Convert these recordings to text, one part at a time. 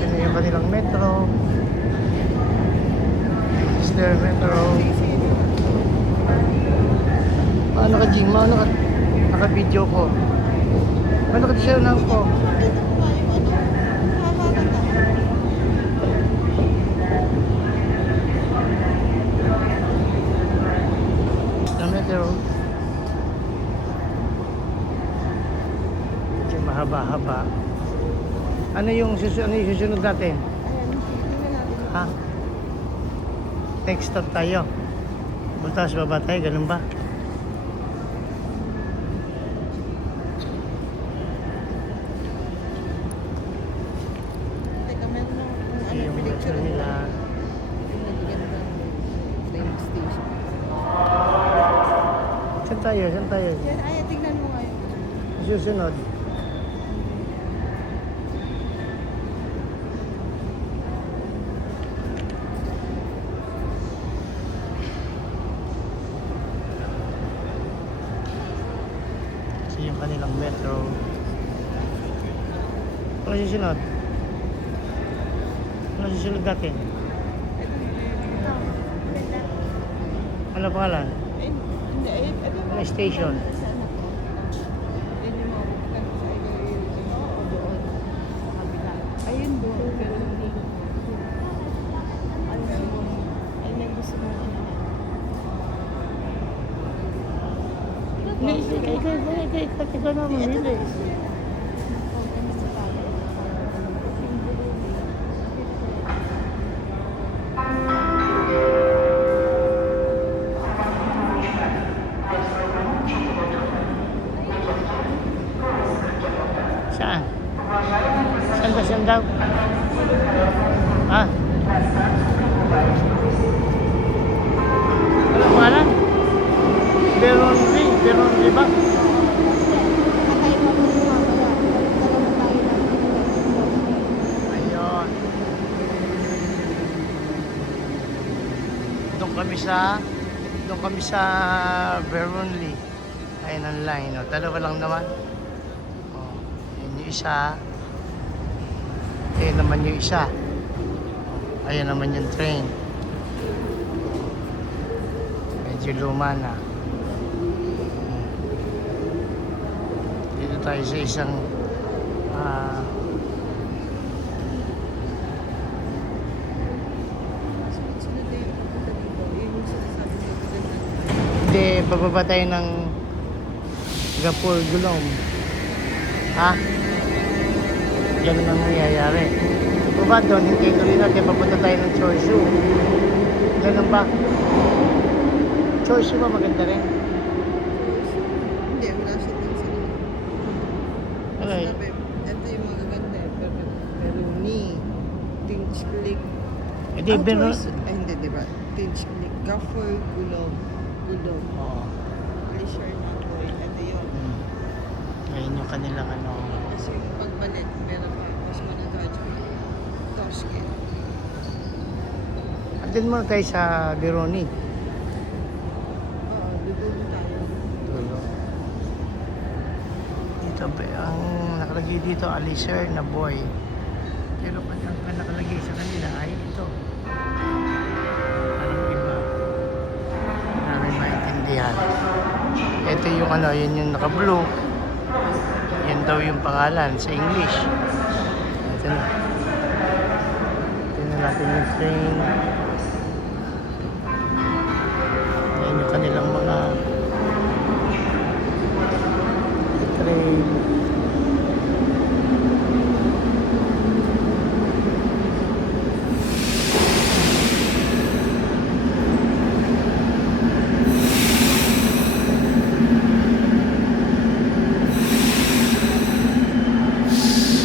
Yan yung kanilang metro. Eastern Metro. Paano ka, Jing? Paano ka? Naka-video ko. Paano ka siya lang po? Eastern Metro. Medyo mahaba-haba. Ano yung susunod natin? Ha? Next stop tayo. Butas baba tayo, ganun ba? Teka, meron na kung Yung picture picture nila. yung nagagandang train station. Saan tayo? Saan tayo? Yan, ay, tingnan mo ngayon. Susunod. Kasi yung kanilang metro. Ano susunod? Ano susunod natin? Ano pangalan? Ay, hindi, ay, Ano station? Sa ano to? Yan yung mga pupuntan sa o doon. Sa kabila. Ayun doon, pero hindi. Ay, may gusto mo ano. Ikaw na mamili. Saan? Saan daw? Ha? Ano pangalan? Beronli ba? Ayun. Doon kami sa Beronli. Ayun ang line. O, dalawa lang naman. O, yun yung isa. Ayun naman yung isa. Ayun naman yung train. Medyo luma na. Dito tayo sa isang Sunod na yung pupunta dito. Yun yung sinasabi ko maganda. hindi, bababa tayo ng Gapur Gulong. Ha? Ganun ang nangyayari. Baba doon, hintayin ko rin natin, papunta tayo ng Chorshu. Ganun ba? Chorshu ba maganda rin? Hindi, wala siya din sa Okay. sabi, ito yung magaganda eh. Peruni, Tinchlik. Eh di, pero... Ay, hindi, diba? Tinchlik, Gaffer, Gulog. Oo. Glacier na po. Ito yun. Ayun yung kanilang ano. Kasi yung pagbalik, meron pa. Mas managaj mo. Toshke. Andun muna tayo sa Bironi. Oo, dudulong tayo. Dulo. Dito ba, ang nakalagay dito, Alisher na boy. Pero ang nakalagay sa kanila ay ito. Parang iba. Namin maintindihan. Ito yung ano, yun yung naka-blue. Yan daw yung pangalan sa English. Ito na. Tingnan natin yung train. Yan yung kanilang mga train.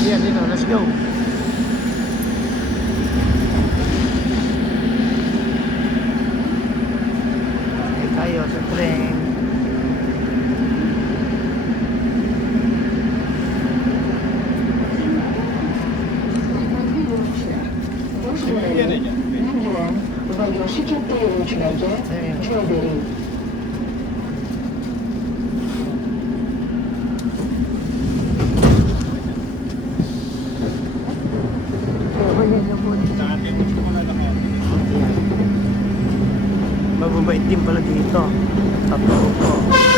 Yeah, dito, let's go. Sakay tayo sa train. Ayun. mabait din pala dito. Totoo po.